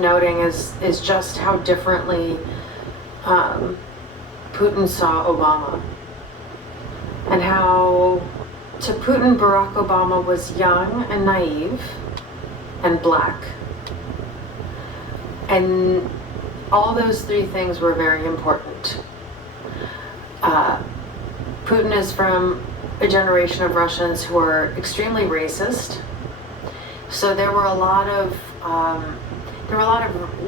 noting is just how differently Putin saw Obama, and how to Putin Barack Obama was young and naive and black, and all those three things were very important. Putin is from a generation of Russians who are extremely racist, so there were a lot of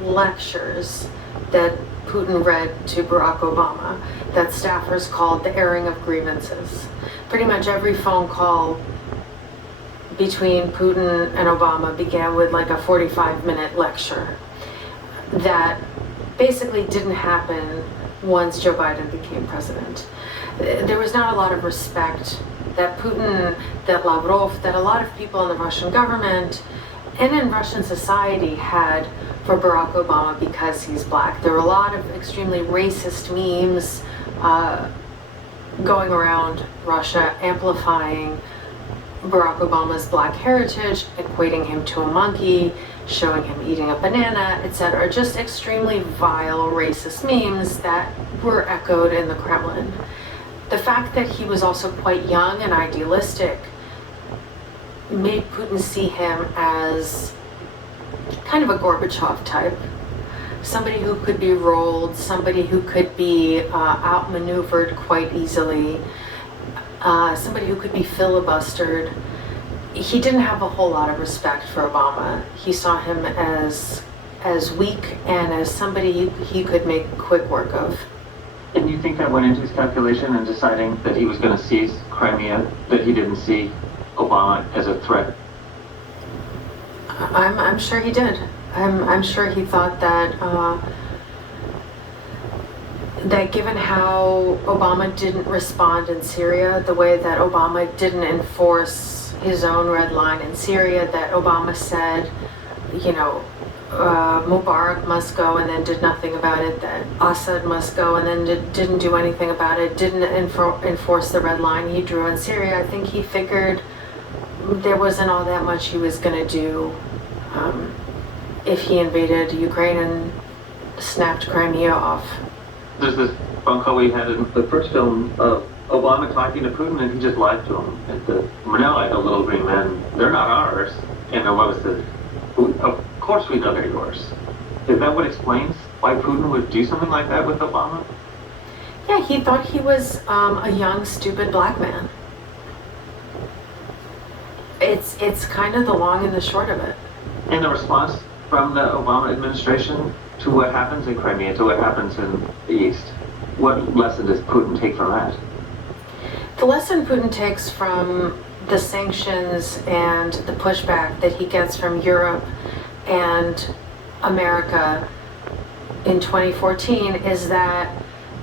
lectures that Putin read to Barack Obama that staffers called the airing of grievances. Pretty much every phone call between Putin and Obama began with like a 45-minute lecture that basically didn't happen once Joe Biden became president. There was not a lot of respect that Putin, that Lavrov, that a lot of people in the Russian government and in Russian society had for Barack Obama because he's black. There were a lot of extremely racist memes going around Russia, amplifying Barack Obama's black heritage, equating him to a monkey, showing him eating a banana, etc. Just extremely vile racist memes that were echoed in the Kremlin. The fact that he was also quite young and idealistic made Putin see him as kind of a Gorbachev type, somebody who could be rolled, somebody who could be outmaneuvered quite easily, somebody who could be filibustered. He didn't have a whole lot of respect for Obama. He saw him as weak and as somebody he could make quick work of. And you think that went into his calculation in deciding that he was going to seize Crimea, that he didn't see Obama as a threat? I'm sure he did. I'm sure he thought that that given how Obama didn't respond in Syria, the way that Obama didn't enforce his own red line in Syria, that Obama said, you know, Mubarak must go and then did nothing about it, that Assad must go and then didn't do anything about it, didn't enforce the red line he drew in Syria. I think he figured there wasn't all that much he was going to do if he invaded Ukraine and snapped Crimea off. There's this phone call we had in the first film of Obama talking to Putin, and he just lied to him. At the Manila, the little green men, they're not ours. And Obama said, of course we know they're yours. Is that what explains why Putin would do something like that with Obama? Yeah, he thought he was a young, stupid black man. It's kind of the long and the short of it. And the response from the Obama administration to what happens in Crimea, to what happens in the East, what lesson does Putin take from that? The lesson Putin takes from the sanctions and the pushback that he gets from Europe and America in 2014 is that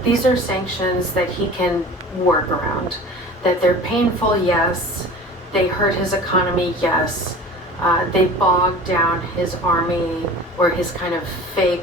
these are sanctions that he can work around, that they're painful, yes, they hurt his economy, yes, they bogged down his army or his kind of fake